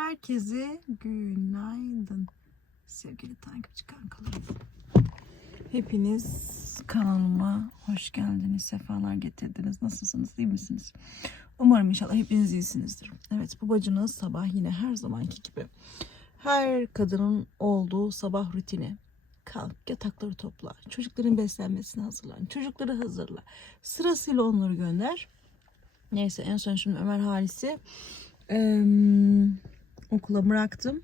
Herkese günaydın sevgili takipçi kankalarım. Hepiniz kanalıma hoş geldiniz, sefalar getirdiniz. Nasılsınız, iyi misiniz? Umarım inşallah hepiniz iyisinizdir. Evet, babacınız sabah yine her zamanki gibi. Her kadının olduğu sabah rutini. Kalk, yatakları topla, çocukların beslenmesini hazırlan, çocukları hazırla. Sırasıyla onları gönder. Neyse en son şimdi Ömer Halis'i eee, okula bıraktım.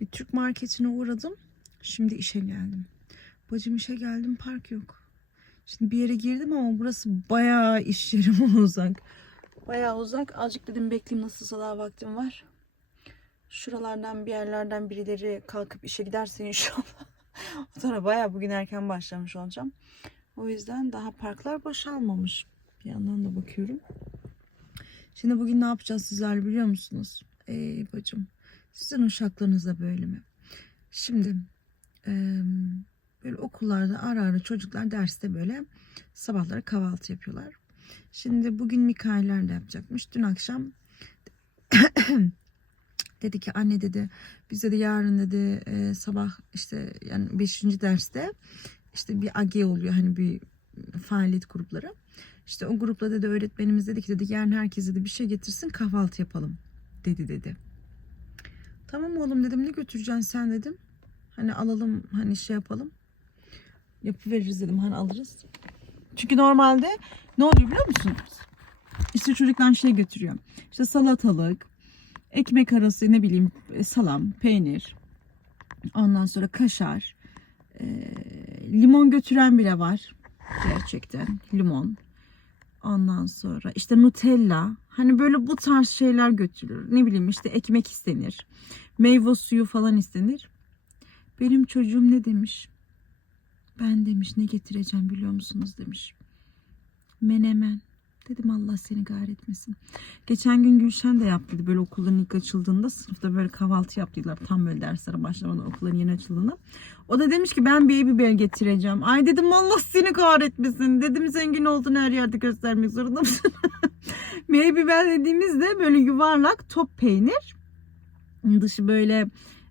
Bir Türk marketine uğradım. Şimdi işe geldim. Bacım işe geldim park yok. Şimdi bir yere girdim ama burası bayağı iş yerime uzak. Bayağı uzak. Azıcık dedim bekleyeyim nasılsa daha vaktim var. Şuralardan bir yerlerden birileri kalkıp işe giderse inşallah. Sonra bayağı bugün erken başlamış olacağım. O yüzden daha parklar boşalmamış. Bir yandan da bakıyorum. Şimdi bugün ne yapacağız sizler biliyor musunuz? Ey bacım sizin uşaklarınız da böyle mi? Şimdi eee, böyle okullarda ara ara çocuklar derste böyle sabahları kahvaltı yapıyorlar. Şimdi bugün Mikailler de yapacakmış. Dün akşam dedi ki anne dedi biz dedi yarın dedi e, sabah işte yani 5. derste işte bir AG oluyor hani bir faaliyet grupları. İşte o grupla dedi öğretmenimiz dedi ki dedi yarın herkes dedi bir şey getirsin kahvaltı yapalım dedi dedi. Tamam oğlum dedim ne götüreceksin sen dedim. Hani alalım hani şey yapalım. Yapıveririz dedim hani alırız. Çünkü normalde ne oluyor biliyor musunuz? İşte çocuklar şey götürüyor. İşte salatalık, ekmek arası ne bileyim e, salam, peynir. Ondan sonra kaşar. e, limon götüren bile var. Gerçekten limon. Ondan sonra işte Nutella. Hani böyle bu tarz şeyler götürülür. Ne bileyim işte ekmek istenir. Meyve suyu falan istenir. Benim çocuğum ne demiş? Ben demiş ne getireceğim biliyor musunuz demiş. Menemen. Dedim Allah seni kahretmesin. Geçen gün Gülşen de yaptıydı böyle okulların ilk açıldığında sınıfta böyle kahvaltı yaptılar. Tam böyle derslere başlamadan okulların yeni açıldığında. O da demiş ki ben baby bell getireceğim. Ay dedim Allah seni kahretmesin. Dedim zengin olduğunu her yerde göstermek zorunda mısın? baby bell dediğimizde böyle yuvarlak top peynir. Dışı böyle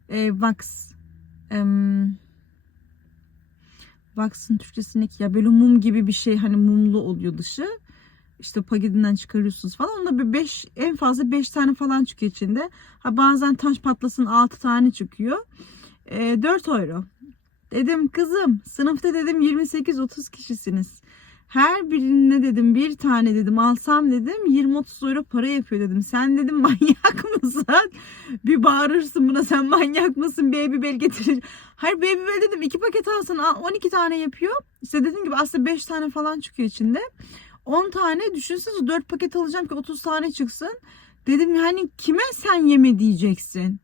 e, wax em, Wax'ın Türkçesi ne ki ya böyle mum gibi bir şey hani mumlu oluyor dışı. İşte paketinden çıkarıyorsunuz falan. Onda bir 5 en fazla 5 tane falan çıkıyor içinde. Ha bazen taş patlasın 6 tane çıkıyor. E, 4 euro. Dedim kızım sınıfta dedim 28-30 kişisiniz. Her birine dedim bir tane dedim alsam dedim 20-30 euro para yapıyor dedim. Sen dedim manyak mısın? Bir bağırırsın buna sen manyak mısın baby bell getirir. Hayır baby bell dedim iki paket alsın 12 tane yapıyor. İşte dediğim gibi aslında 5 tane falan çıkıyor içinde. 10 tane düşünsenize 4 paket alacağım ki 30 tane çıksın. Dedim yani kime sen yeme diyeceksin.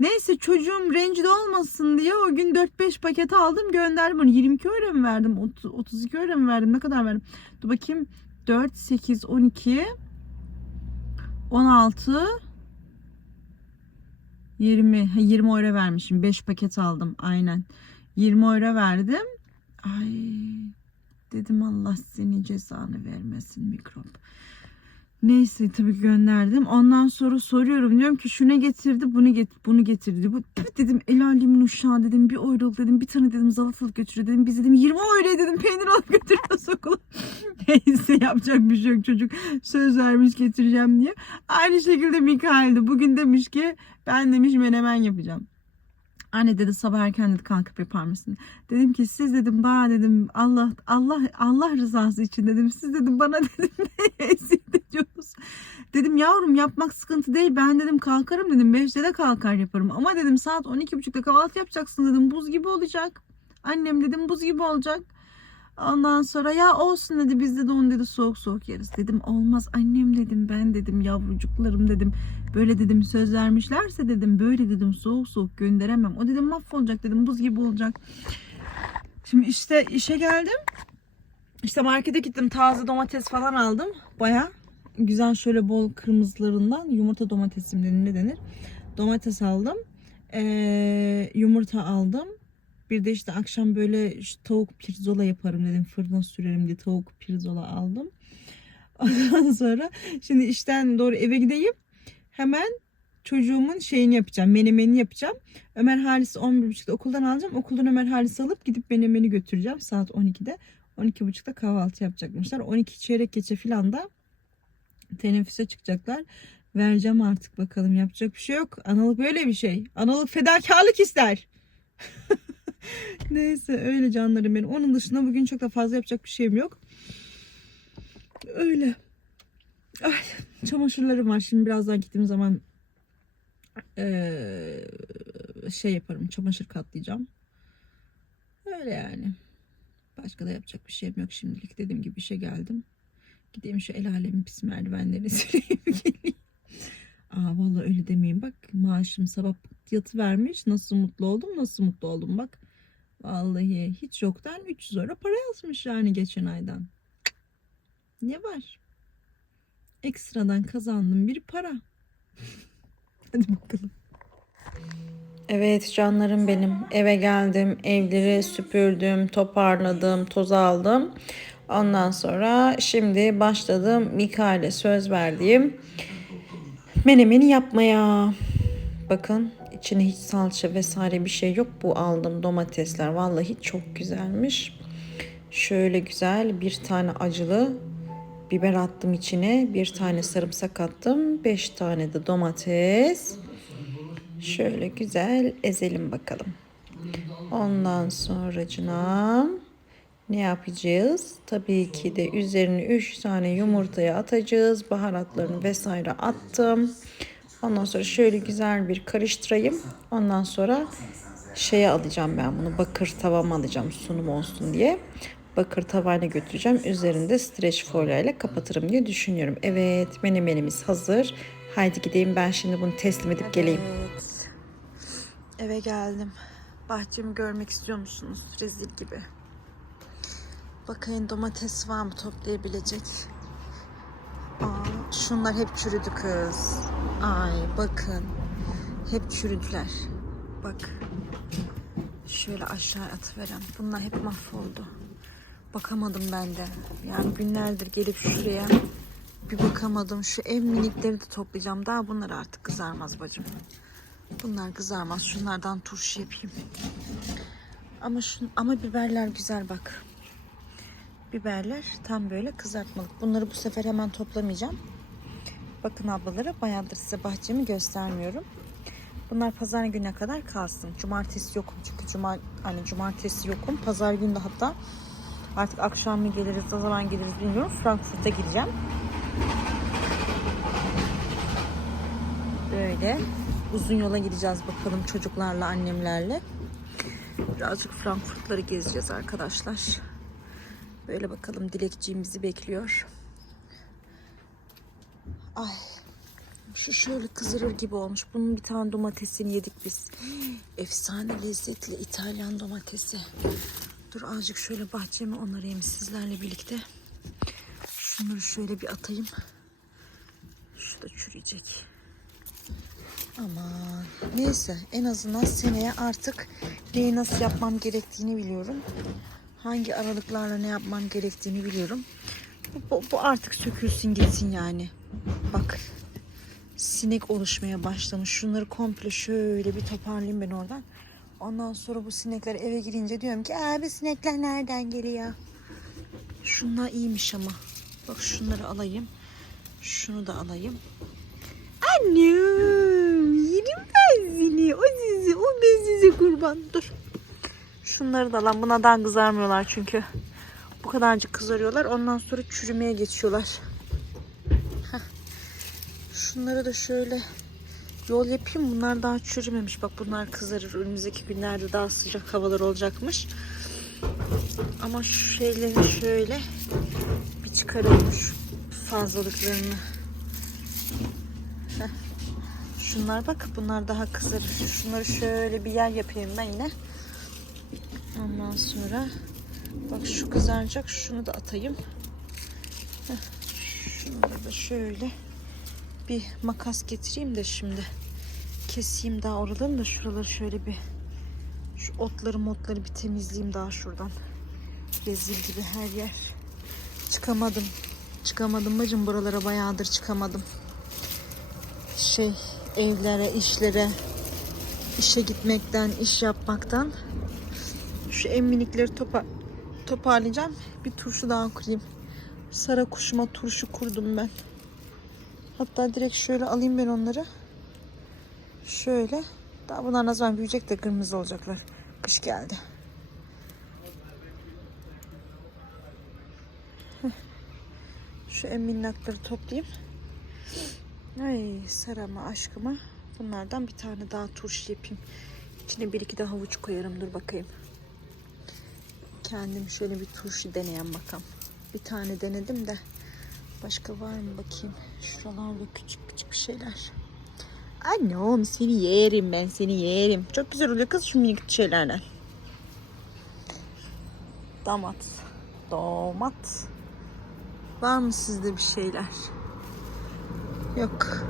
Neyse çocuğum rencide olmasın diye o gün 4-5 paket aldım gönderdim onu. 22 euro mu verdim? 30, 32 euro mu verdim? Ne kadar verdim? Dur bakayım. 4, 8, 12, 16, 20. Ha, 20 euro vermişim. 5 paket aldım. Aynen. 20 euro verdim. Ay dedim Allah seni cezanı vermesin mikrop. Neyse tabii gönderdim. Ondan sonra soruyorum diyorum ki şu ne getirdi bunu get bunu getirdi. Bu dedim el alemin uşağı dedim bir euro dedim bir tane dedim salatalık götürüyor dedim. Biz dedim 20 euro dedim peynir alıp götürüyoruz okula. Neyse yapacak bir şey yok çocuk söz vermiş getireceğim diye. Aynı şekilde Mikael de bugün demiş ki ben demiş menemen yapacağım. Anne dedi sabah erken dedi kalkıp yapar mısın? Dedim ki siz dedim bana dedim Allah Allah Allah rızası için dedim. Siz dedim bana dedim ne ediyorsunuz? Dedim yavrum yapmak sıkıntı değil. Ben dedim kalkarım dedim. 5'te de kalkar yaparım. Ama dedim saat 12.30'da kahvaltı yapacaksın dedim. Buz gibi olacak. Annem dedim buz gibi olacak. Ondan sonra ya olsun dedi bizde de onu dedi soğuk soğuk yeriz. Dedim olmaz annem dedim ben dedim yavrucuklarım dedim. Böyle dedim söz vermişlerse dedim böyle dedim soğuk soğuk gönderemem. O dedim mahvolacak dedim buz gibi olacak. Şimdi işte işe geldim. İşte markete gittim taze domates falan aldım. Baya güzel şöyle bol kırmızılarından yumurta domatesim denir ne denir. Domates aldım. Ee, yumurta aldım. Bir de işte akşam böyle şu tavuk pirzola yaparım dedim. Fırına sürerim diye tavuk pirzola aldım. Ondan sonra şimdi işten doğru eve gideyim. Hemen çocuğumun şeyini yapacağım. Menemeni yapacağım. Ömer Halis'i 11.30'da okuldan alacağım. Okuldan Ömer Halis'i alıp gidip menemeni götüreceğim saat 12'de. 12.30'da kahvaltı yapacakmışlar. 12 çeyrek geçe filan da teneffüse çıkacaklar. Vereceğim artık bakalım. Yapacak bir şey yok. Analık böyle bir şey. Analık fedakarlık ister. Neyse öyle canlarım benim. Onun dışında bugün çok da fazla yapacak bir şeyim yok. Öyle. Ay, çamaşırlarım var. Şimdi birazdan gittiğim zaman eee, şey yaparım. Çamaşır katlayacağım. Öyle yani. Başka da yapacak bir şeyim yok şimdilik. Dediğim gibi işe geldim. Gideyim şu el alemin pis merdivenlerini sileyim geleyim. Aa vallahi öyle demeyeyim. Bak maaşım sabah yatı vermiş. Nasıl mutlu oldum? Nasıl mutlu oldum bak. Vallahi hiç yoktan 300 euro para yazmış yani geçen aydan. Ne var? Ekstradan kazandım bir para. Hadi bakalım. Evet canlarım benim. Eve geldim. Evleri süpürdüm, toparladım, toz aldım. Ondan sonra şimdi başladım Mikail'e söz verdiğim menemeni yapmaya. Bakın içine hiç salça vesaire bir şey yok. Bu aldım domatesler. Vallahi çok güzelmiş. Şöyle güzel bir tane acılı biber attım içine. Bir tane sarımsak attım. Beş tane de domates. Şöyle güzel ezelim bakalım. Ondan sonracına ne yapacağız? Tabii ki de üzerine 3 tane yumurtayı atacağız. Baharatlarını vesaire attım. Ondan sonra şöyle güzel bir karıştırayım. Ondan sonra şeye alacağım ben bunu. Bakır tavama alacağım sunum olsun diye. Bakır tavayla götüreceğim. Üzerinde streç folyo ile kapatırım diye düşünüyorum. Evet menemenimiz hazır. Haydi gideyim ben şimdi bunu teslim edip geleyim. Evet. Eve geldim. Bahçemi görmek istiyor musunuz? Rezil gibi. Bakayım domates var mı toplayabilecek? Aa, şunlar hep çürüdü kız. Ay bakın. Hep çürüdüler. Bak. Şöyle aşağı atıverem. Bunlar hep mahvoldu. Bakamadım ben de. Yani günlerdir gelip şuraya bir bakamadım. Şu ev minikleri de toplayacağım. Daha bunlar artık kızarmaz bacım. Bunlar kızarmaz. Şunlardan turşu yapayım. Ama şun, ama biberler güzel bak. Biberler tam böyle kızartmalık. Bunları bu sefer hemen toplamayacağım. Bakın ablalara bayağıdır size bahçemi göstermiyorum. Bunlar pazar gününe kadar kalsın. Cumartesi yokum çünkü cuma hani cumartesi yokum. Pazar günü de hatta artık akşam mı geliriz, ne zaman geliriz bilmiyorum. Frankfurt'a gideceğim. Böyle uzun yola gideceğiz bakalım çocuklarla, annemlerle. Birazcık Frankfurtları gezeceğiz arkadaşlar. Böyle bakalım dilekçiğim bizi bekliyor. Ay şu şöyle kızarır gibi olmuş. Bunun bir tane domatesini yedik biz. Efsane lezzetli İtalyan domatesi. Dur azıcık şöyle bahçeme onarayım sizlerle birlikte. Şunları şöyle bir atayım. Şu da çürüyecek. Aman neyse en azından seneye artık neyi nasıl yapmam gerektiğini biliyorum. Hangi aralıklarla ne yapmam gerektiğini biliyorum. Bu, bu, artık sökülsün gitsin yani. Bak sinek oluşmaya başlamış. Şunları komple şöyle bir toparlayayım ben oradan. Ondan sonra bu sinekler eve girince diyorum ki abi sinekler nereden geliyor? Şunlar iyiymiş ama. Bak şunları alayım. Şunu da alayım. Annem yerim ben. O sizi, o ben kurban. Dur. Şunları da lan buna kızarmıyorlar çünkü. Bu kadarcık kızarıyorlar. Ondan sonra çürümeye geçiyorlar. Şunları da şöyle yol yapayım. Bunlar daha çürümemiş. Bak bunlar kızarır. Önümüzdeki günlerde daha sıcak havalar olacakmış. Ama şu şeyleri şöyle bir çıkaralım şu fazlalıklarını. Şunlar bak bunlar daha kızarır. Şunları şöyle bir yer yapayım ben yine. Ondan sonra bak şu kızaracak. Şunu da atayım. Şunları da şöyle bir makas getireyim de şimdi keseyim daha oralarını da şuraları şöyle bir şu otları motları bir temizleyeyim daha şuradan. Rezil gibi her yer. Çıkamadım. Çıkamadım bacım buralara bayağıdır çıkamadım. Şey evlere, işlere, işe gitmekten, iş yapmaktan. Şu en minikleri topa, toparlayacağım. Bir turşu daha kurayım. Sara kuşuma turşu kurdum ben. Hatta direkt şöyle alayım ben onları. Şöyle. Daha bunlar ne zaman büyüyecek de kırmızı olacaklar. Kış geldi. Şu en minnakları toplayayım. Ay sarama aşkıma. Bunlardan bir tane daha turşu yapayım. İçine bir iki de havuç koyarım. Dur bakayım. Kendim şöyle bir turşu deneyen bakalım. Bir tane denedim de. Başka var mı bakayım. Şuralarda küçük küçük bir şeyler. Annem seni yerim ben seni yerim. Çok güzel oluyor kız şu minik şeylerden. Damat. Domat. Var mı sizde bir şeyler? Yok.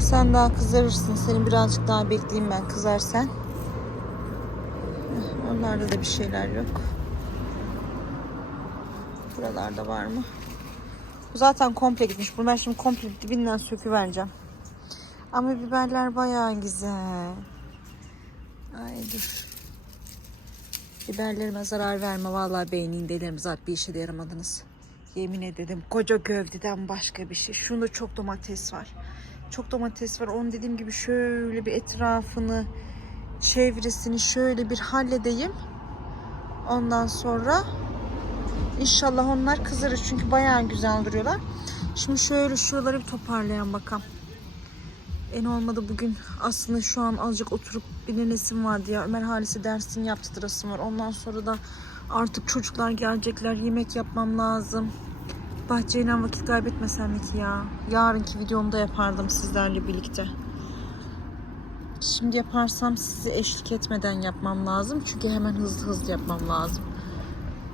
Sen daha kızarırsın. Seni birazcık daha bekleyeyim ben kızarsan. Onlarda da bir şeyler yok. Buralarda var mı? Bu zaten komple gitmiş. Bunu ben şimdi komple dibinden söküvereceğim. Ama biberler bayağı güzel. Ay dur. Biberlerime zarar verme. Vallahi beynin delerim zaten bir işe de yaramadınız. Yemin ederim koca gövdeden başka bir şey. Şunda çok domates var. Çok domates var. Onu dediğim gibi şöyle bir etrafını, çevresini şöyle bir halledeyim. Ondan sonra inşallah onlar kızarır. Çünkü bayağı güzel duruyorlar. Şimdi şöyle şuraları bir toparlayan bakalım. En olmadı bugün aslında şu an azıcık oturup bir denesim vardı ya. Ömer Halis'e dersini yaptırasım var. Ondan sonra da artık çocuklar gelecekler. Yemek yapmam lazım. Bahçeyle vakit kaybetmesem ki ya? Yarınki videomda yapardım sizlerle birlikte. Şimdi yaparsam sizi eşlik etmeden yapmam lazım. Çünkü hemen hızlı hızlı yapmam lazım.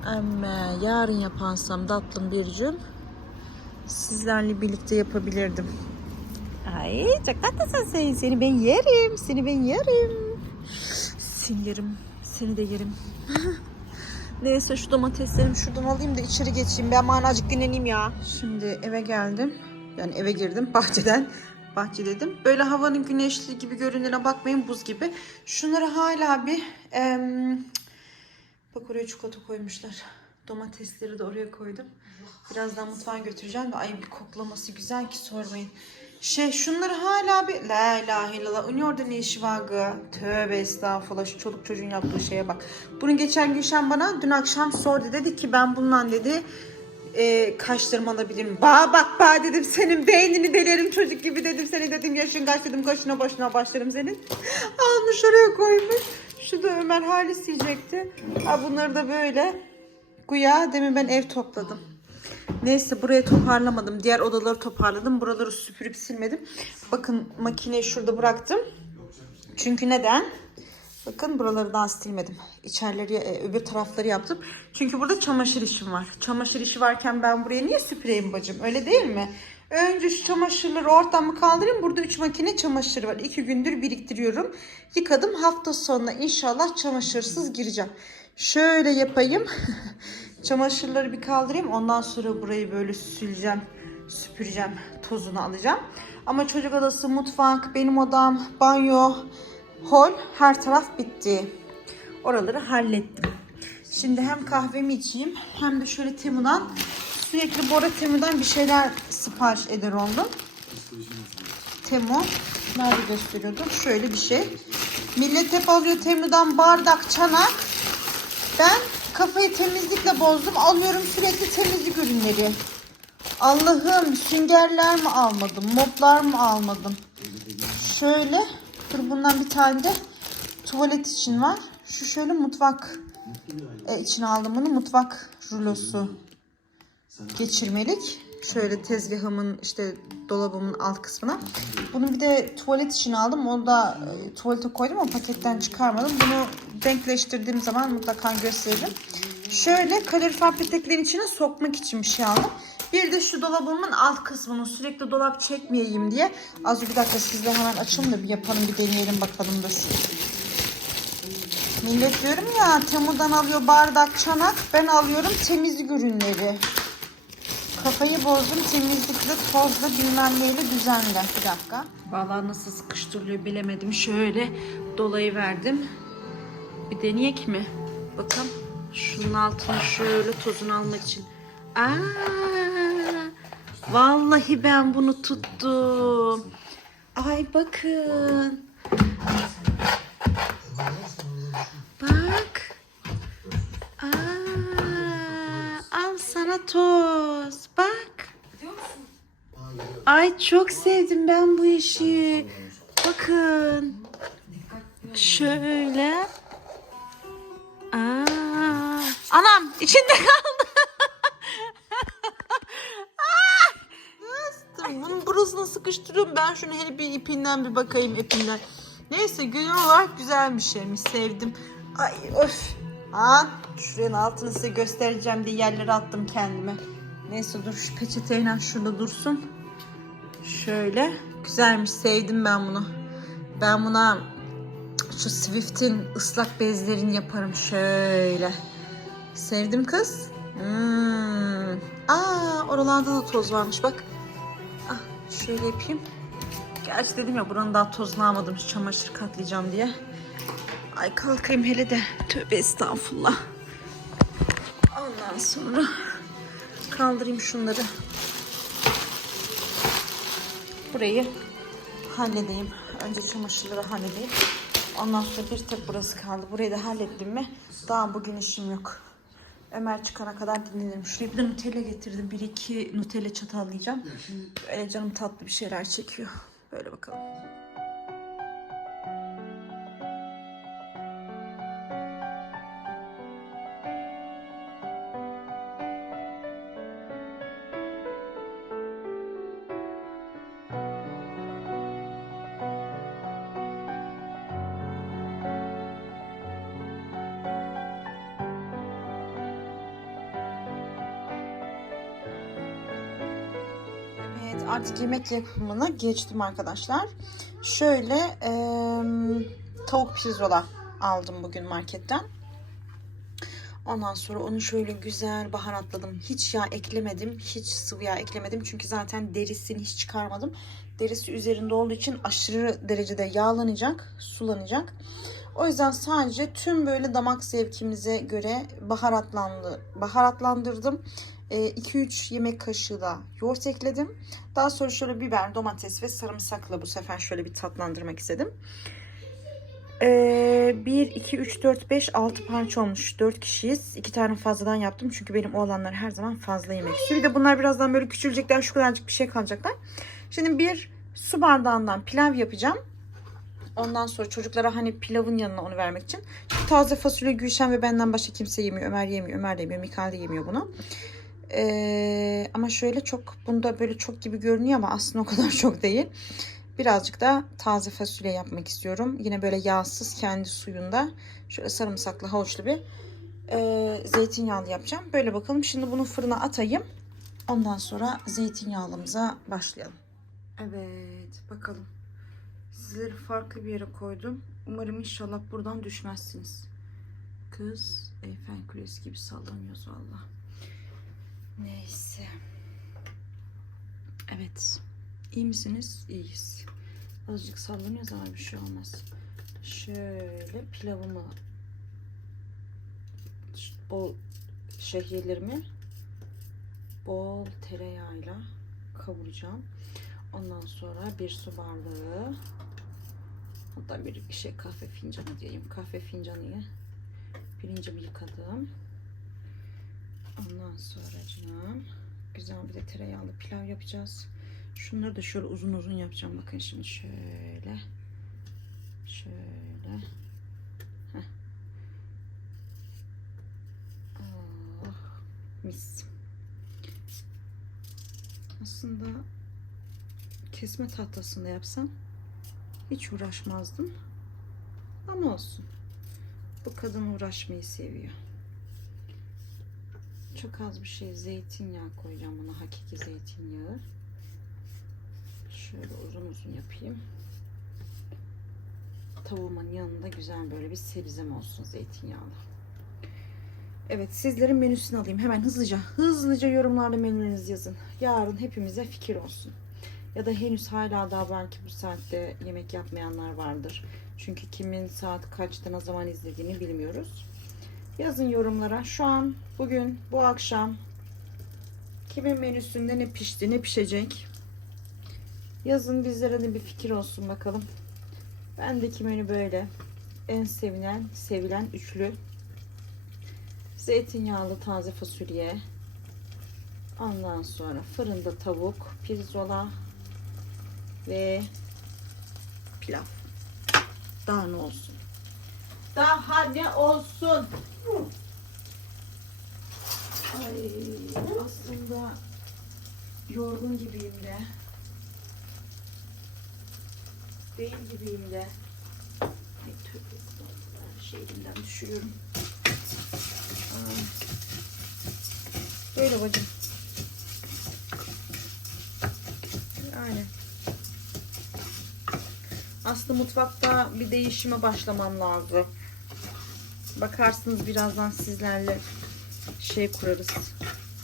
Ama yarın yaparsam tatlım bir cüm sizlerle birlikte yapabilirdim. Ay çok tatlısın sen. Seni ben yerim. Seni ben yerim. Seni yerim. Seni de yerim. Neyse şu domateslerimi şuradan alayım da içeri geçeyim. Ben manacık dinleneyim ya. Şimdi eve geldim. Yani eve girdim bahçeden. Bahçe dedim. Böyle havanın güneşli gibi göründüğüne bakmayın buz gibi. Şunları hala bir em, bak oraya çikolata koymuşlar. Domatesleri de oraya koydum. Birazdan mutfağa götüreceğim ve ay bir koklaması güzel ki sormayın. Şey şunları hala bir la ilahe illallah. Ünlü orada ne işi var gı? Tövbe estağfurullah şu çoluk çocuğun yaptığı şeye bak. Bunu geçen Gülşen bana dün akşam sordu. Dedi ki ben bundan dedi e, kaşlarımı alabilirim. Ba bak ba dedim senin beynini delerim çocuk gibi dedim. Seni dedim yaşın kaç dedim kaşına başına başlarım senin. Almış oraya koymuş. Şu da Ömer Halis yiyecekti. Ha, bunları da böyle. Güya demin ben ev topladım. Neyse burayı toparlamadım. Diğer odaları toparladım. Buraları süpürüp silmedim. Bakın makineyi şurada bıraktım. Çünkü neden? Bakın buraları daha silmedim. İçerileri, e, öbür tarafları yaptım. Çünkü burada çamaşır işim var. Çamaşır işi varken ben buraya niye süpüreyim bacım? Öyle değil mi? Önce şu çamaşırları ortadan mı kaldırayım? Burada 3 makine çamaşır var. 2 gündür biriktiriyorum. Yıkadım. Hafta sonuna inşallah çamaşırsız gireceğim. Şöyle yapayım. Çamaşırları bir kaldırayım. Ondan sonra burayı böyle sileceğim. Süpüreceğim. Tozunu alacağım. Ama çocuk odası, mutfak, benim odam, banyo, hol her taraf bitti. Oraları hallettim. Şimdi hem kahvemi içeyim hem de şöyle Temu'dan sürekli Bora Temu'dan bir şeyler sipariş eder oldum. Temu nerede gösteriyordum? Şöyle bir şey. Millet hep alıyor Temu'dan bardak, çanak. Ben kafayı temizlikle bozdum. Alıyorum sürekli temizlik ürünleri. Allah'ım süngerler mi almadım? Moplar mı almadım? Şöyle. Dur bundan bir tane de tuvalet için var. Şu şöyle mutfak e, için aldım bunu. Mutfak rulosu geçirmelik. Şöyle tezgahımın işte dolabımın alt kısmına. Bunu bir de tuvalet için aldım. Onu da e, tuvalete koydum ama paketten çıkarmadım. Bunu denkleştirdiğim zaman mutlaka gösteririm. Şöyle kalorifer peteklerin içine sokmak için bir şey aldım. Bir de şu dolabımın alt kısmını sürekli dolap çekmeyeyim diye. Az bir dakika sizle hemen açalım da bir yapalım bir deneyelim bakalım da. Millet diyorum ya Temu'dan alıyor bardak çanak ben alıyorum temizlik ürünleri. Kafayı bozdum temizlikle, tozla bilmem neyle düzenle. Bir dakika. Vallahi nasıl sıkıştırılıyor bilemedim. Şöyle dolayı verdim. Bir deneyek mi? Bakın. Şunun altını şöyle tozunu almak için. Aa, vallahi ben bunu tuttum. Ay bakın. Bak. Aa, al sana toz. Bak. Ay çok sevdim ben bu işi. Bakın. Şöyle. Aa, anam içinde kaldı. Aa, Dur, Bunun burasına sıkıştırıyorum. Ben şunu hele bir ipinden bir bakayım ipinden. Neyse genel olarak güzel bir şeymiş. Sevdim. Ay öf. An şuranın altını size göstereceğim diye yerlere attım kendime. Neyse dur şu peçeteyle şurada dursun. Şöyle. Güzelmiş. Sevdim ben bunu. Ben buna şu Swift'in ıslak bezlerini yaparım şöyle. Sevdim kız. Hmm. Aa oralarda da toz varmış bak. Şöyle yapayım. Gerçi dedim ya buranın daha tozunu almadım. Şu Çamaşır katlayacağım diye. Ay kalkayım hele de. Tövbe estağfurullah. Ondan sonra kaldırayım şunları. Burayı halledeyim. Önce çamaşırları halledeyim. Ondan sonra bir tek burası kaldı. Burayı da hallettim mi daha bugün işim yok. Ömer çıkana kadar dinlenirim. Şuraya bir de Nutella getirdim. Bir iki Nutella çatallayacağım. Böyle canım tatlı bir şeyler çekiyor. Böyle bakalım. Yemek yapımına geçtim arkadaşlar. Şöyle eee, tavuk pirzola aldım bugün marketten. Ondan sonra onu şöyle güzel baharatladım. Hiç yağ eklemedim. Hiç sıvı yağ eklemedim. Çünkü zaten derisini hiç çıkarmadım. Derisi üzerinde olduğu için aşırı derecede yağlanacak, sulanacak. O yüzden sadece tüm böyle damak zevkimize göre baharatlandı, baharatlandırdım. 2-3 yemek kaşığı da yoğurt ekledim. Daha sonra şöyle biber, domates ve sarımsakla bu sefer şöyle bir tatlandırmak istedim. Ee, 1, 2, 3, 4, 5, 6 parça olmuş. 4 kişiyiz. 2 tane fazladan yaptım. Çünkü benim oğlanlar her zaman fazla yemek istiyor. Bir de bunlar birazdan böyle küçülecekler. Şu kadarcık bir şey kalacaklar. Şimdi bir su bardağından pilav yapacağım. Ondan sonra çocuklara hani pilavın yanına onu vermek için. Çünkü taze fasulye Gülşen ve benden başka kimse yemiyor. Ömer yemiyor. Ömer de yemiyor. Mikael de yemiyor bunu. Ee, ama şöyle çok bunda böyle çok gibi görünüyor ama aslında o kadar çok değil. Birazcık da taze fasulye yapmak istiyorum. Yine böyle yağsız kendi suyunda. Şöyle sarımsaklı havuçlu bir e, zeytinyağlı yapacağım. Böyle bakalım. Şimdi bunu fırına atayım. Ondan sonra zeytinyağlımıza başlayalım. Evet bakalım. Sizleri farklı bir yere koydum. Umarım inşallah buradan düşmezsiniz. Kız Eyfel Kulesi gibi sallanıyoruz valla. Neyse. Evet. İyi misiniz? İyiyiz. Azıcık sallanıyoruz ama bir şey olmaz. Şöyle pilavımı bol şehriyelerimi bol tereyağıyla kavuracağım. Ondan sonra bir su bardağı hatta bir şey kahve fincanı diyeyim. Kahve fincanıyı pirincimi yıkadım. Ondan sonra canım güzel bir de tereyağlı pilav yapacağız. Şunları da şöyle uzun uzun yapacağım. Bakın şimdi şöyle. Şöyle. Heh. Oh, mis. Aslında kesme tahtasında yapsam hiç uğraşmazdım. Ama olsun. Bu kadın uğraşmayı seviyor. Çok az bir şey zeytinyağı koyacağım buna. Hakiki zeytinyağı. Şöyle uzun uzun yapayım. Tavuğumun yanında güzel böyle bir sebzem olsun zeytinyağlı. Evet sizlerin menüsünü alayım hemen hızlıca. Hızlıca yorumlarda menülerinizi yazın. Yarın hepimize fikir olsun. Ya da henüz hala daha belki bu saatte yemek yapmayanlar vardır. Çünkü kimin saat kaçta ne zaman izlediğini bilmiyoruz. Yazın yorumlara. Şu an, bugün, bu akşam kimin menüsünde ne pişti, ne pişecek. Yazın bizlere de bir fikir olsun bakalım. Bendeki menü böyle. En sevilen, sevilen üçlü. Zeytinyağlı taze fasulye. Ondan sonra fırında tavuk, pirzola ve pilav. Daha ne olsun? Daha ne olsun? Ay, aslında yorgun gibiyim de. Değil gibiyim de. Ay tövbe şey düşürüyorum. Ay. Böyle bacım. Yani. Aslında mutfakta bir değişime başlamam lazım. Bakarsınız birazdan sizlerle şey kurarız.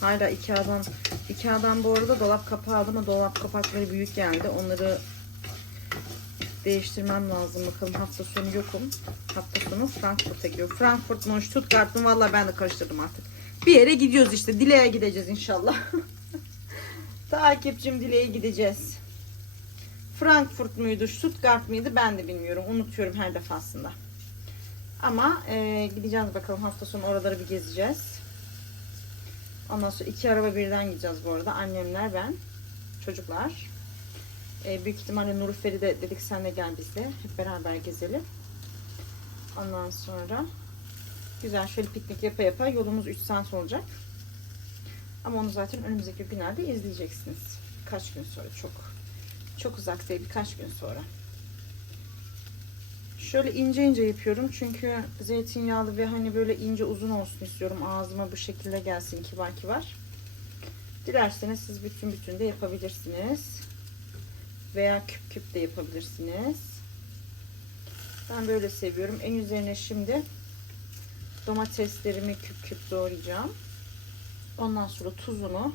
Hala Ikea'dan Ikea'dan bu arada dolap kapağı aldım ama dolap kapakları büyük geldi. Onları değiştirmem lazım. Bakalım hafta sonu yokum. Hafta sonu Frankfurt'a gidiyorum. Frankfurt mu Stuttgart mı? Vallahi ben de karıştırdım artık. Bir yere gidiyoruz işte. Dile'ye gideceğiz inşallah. Takipçim Dile'ye gideceğiz. Frankfurt muydu, Stuttgart mıydı ben de bilmiyorum. Unutuyorum her defasında. Ama e, gideceğiz bakalım hafta sonu oraları bir gezeceğiz. Ondan sonra iki araba birden gideceğiz bu arada. Annemler, ben, çocuklar. E, büyük ihtimalle Nurferi de dedik sen de gel bizle. Hep beraber gezelim. Ondan sonra güzel şöyle piknik yapa yapa yolumuz 3 saat olacak. Ama onu zaten önümüzdeki günlerde izleyeceksiniz. Birkaç gün sonra çok çok uzak değil birkaç gün sonra. Şöyle ince ince yapıyorum çünkü zeytinyağlı ve hani böyle ince uzun olsun istiyorum. Ağzıma bu şekilde gelsin kibar kibar. Dilerseniz siz bütün bütün de yapabilirsiniz. Veya küp küp de yapabilirsiniz. Ben böyle seviyorum. En üzerine şimdi domateslerimi küp küp doğrayacağım. Ondan sonra tuzunu,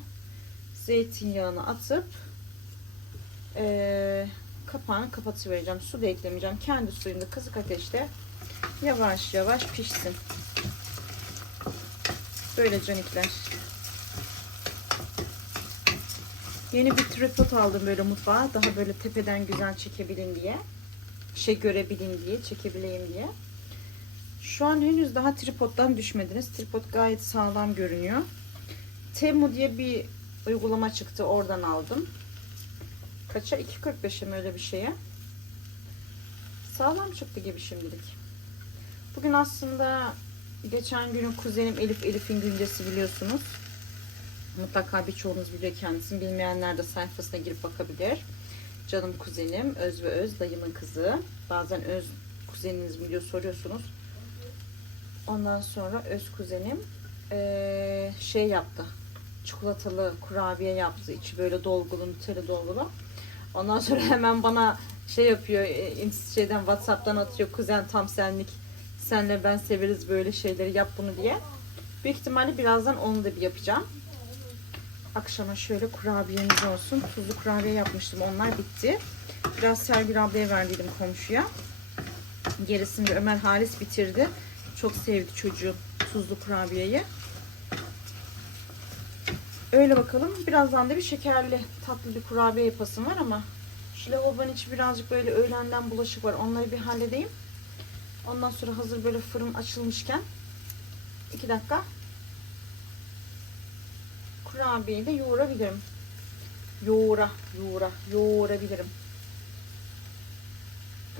zeytinyağını atıp eee kapağını kapatıvereceğim. Su da eklemeyeceğim. Kendi suyunda kısık ateşte yavaş yavaş pişsin. Böyle canikler. Yeni bir tripod aldım böyle mutfağa. Daha böyle tepeden güzel çekebilin diye. Şey görebilin diye, çekebileyim diye. Şu an henüz daha tripoddan düşmediniz. Tripod gayet sağlam görünüyor. Temu diye bir uygulama çıktı. Oradan aldım. Kaça? 2.45'e mi öyle bir şeye? Sağlam çıktı gibi şimdilik. Bugün aslında geçen günün kuzenim Elif Elif'in güncesi biliyorsunuz. Mutlaka birçoğunuz biliyor kendisini. Bilmeyenler de sayfasına girip bakabilir. Canım kuzenim, öz ve öz dayımın kızı. Bazen öz kuzeniniz biliyor soruyorsunuz. Ondan sonra öz kuzenim eee, şey yaptı. Çikolatalı kurabiye yaptı. İçi böyle dolgulu, nutella dolgulu. Ondan sonra hemen bana şey yapıyor, e, şeyden WhatsApp'tan atıyor. Kuzen tam senlik. Senle ben severiz böyle şeyleri yap bunu diye. Büyük ihtimalle birazdan onu da bir yapacağım. Akşama şöyle kurabiyemiz olsun. Tuzlu kurabiye yapmıştım. Onlar bitti. Biraz Sergül ablaya verdiydim komşuya. Gerisini Ömer Halis bitirdi. Çok sevdi çocuğu tuzlu kurabiyeyi. Öyle bakalım. Birazdan da bir şekerli tatlı bir kurabiye yapasım var ama şu lavabonun içi birazcık böyle öğlenden bulaşık var. Onları bir halledeyim. Ondan sonra hazır böyle fırın açılmışken iki dakika kurabiyeyi de yoğurabilirim. Yoğura, yoğura, yoğurabilirim.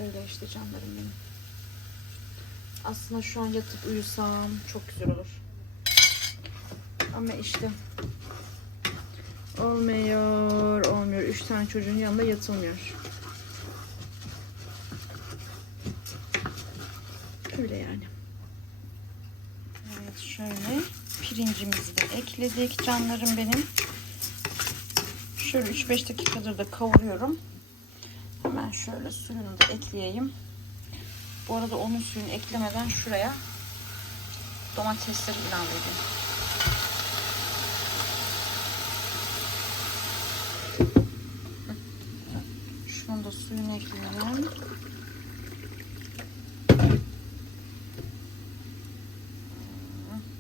Öyle işte canlarım benim. Aslında şu an yatıp uyusam çok güzel olur. Ama işte olmuyor, olmuyor. Üç tane çocuğun yanında yatılmıyor. Öyle yani. Evet şöyle pirincimizi de ekledik canlarım benim. Şöyle 3-5 dakikadır da kavuruyorum. Hemen şöyle suyunu da ekleyeyim. Bu arada onun suyunu eklemeden şuraya domatesleri ilave edeyim. Şunun da suyunu ekleyelim.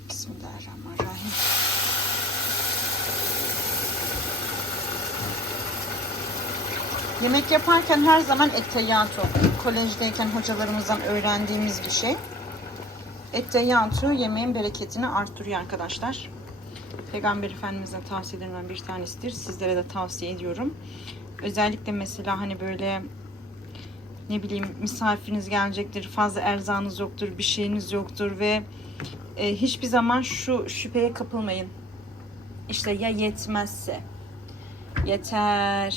Bismillahirrahmanirrahim. Yemek yaparken her zaman etteyyatü. Kolejdeyken hocalarımızdan öğrendiğimiz bir şey. Etteyyatü yemeğin bereketini arttırıyor arkadaşlar. Peygamber Efendimiz'den tavsiyelerinden bir tanesidir. Sizlere de tavsiye ediyorum. Özellikle mesela hani böyle ne bileyim misafiriniz gelecektir, fazla erzağınız yoktur, bir şeyiniz yoktur ve e, hiçbir zaman şu şüpheye kapılmayın. İşte ya yetmezse yeter.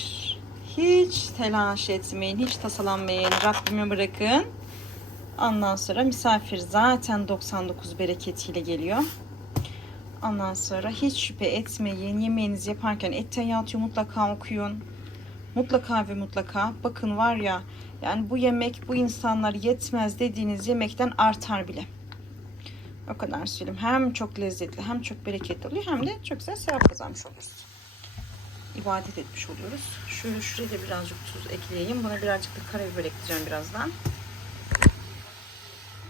Hiç telaş etmeyin, hiç tasalanmayın. Rabbime bırakın. Ondan sonra misafir zaten 99 bereketiyle geliyor. Ondan sonra hiç şüphe etmeyin. Yemeğinizi yaparken etteyyatü mutlaka okuyun. Mutlaka ve mutlaka. Bakın var ya yani bu yemek bu insanlar yetmez dediğiniz yemekten artar bile. O kadar söyleyeyim. Hem çok lezzetli hem çok bereketli oluyor hem de çok güzel sevap kazanmış oluyoruz. İbadet etmiş oluyoruz. Şöyle şuraya da birazcık tuz ekleyeyim. Buna birazcık da karabiber ekleyeceğim birazdan.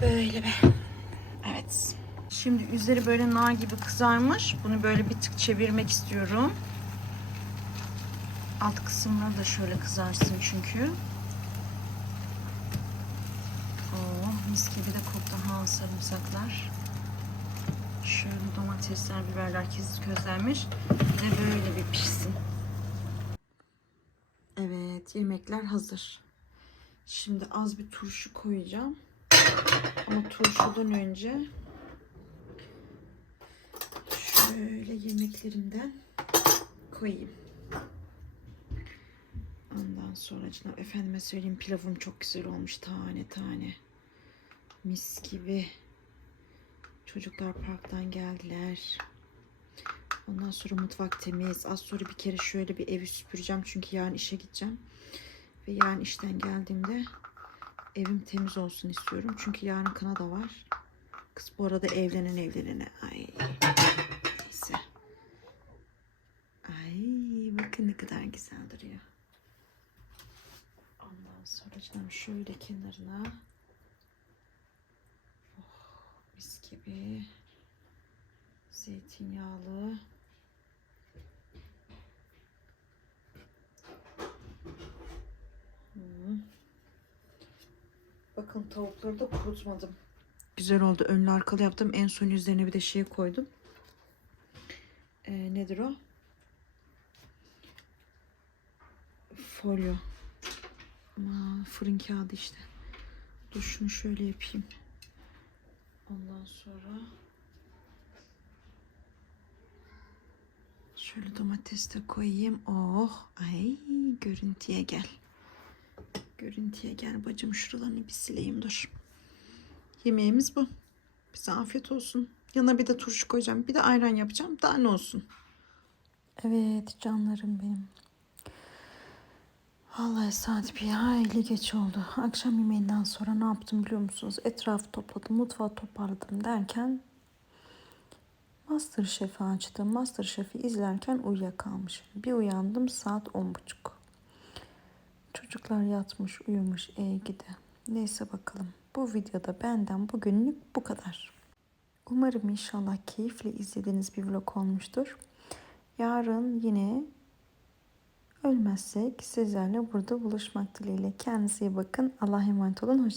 Böyle be. Evet. Şimdi üzeri böyle nar gibi kızarmış. Bunu böyle bir tık çevirmek istiyorum. Alt kısımları da şöyle kızarsın çünkü. Oh, mis gibi de koktu ha sarımsaklar. Şöyle domatesler, biberler kesip közlenmiş. Ve böyle bir pişsin. Evet, yemekler hazır. Şimdi az bir turşu koyacağım. Ama turşudan önce şöyle yemeklerimden koyayım. Ondan sonra canım efendime söyleyeyim pilavım çok güzel olmuş tane tane. Mis gibi. Çocuklar parktan geldiler. Ondan sonra mutfak temiz. Az sonra bir kere şöyle bir evi süpüreceğim. Çünkü yarın işe gideceğim. Ve yarın işten geldiğimde evim temiz olsun istiyorum. Çünkü yarın kına da var. Kız bu arada evlenen evlenene. Ay. Neyse. Ay bakın ne kadar güzel duruyor. Ondan sonra canım şöyle kenarına. Oh, mis gibi. Zeytinyağlı. Hmm. Bakın tavukları da kurutmadım. Güzel oldu. Önlü arkalı yaptım. En son üzerine bir de şey koydum. Ee, nedir o? Folyo. Ama fırın kağıdı işte. Dur şunu şöyle yapayım. Ondan sonra şöyle domates de koyayım. Oh, ay görüntüye gel. Görüntüye gel bacım. Şuralarını bir sileyim dur. Yemeğimiz bu. Bize afiyet olsun. Yanına bir de turşu koyacağım. Bir de ayran yapacağım. Daha ne olsun? Evet canlarım benim. Vallahi saat bir hayli geç oldu. Akşam yemeğinden sonra ne yaptım biliyor musunuz? Etrafı topladım, mutfağı toparladım derken Masterchef'i açtım. Masterchef'i izlerken uyuyakalmışım. Bir uyandım saat on buçuk. Çocuklar yatmış, uyumuş, iyi gidi. Neyse bakalım. Bu videoda benden bugünlük bu kadar. Umarım inşallah keyifle izlediğiniz bir vlog olmuştur. Yarın yine ölmezsek sizlerle burada buluşmak dileğiyle. Kendinize iyi bakın. Allah'a emanet olun. Hoşçakalın.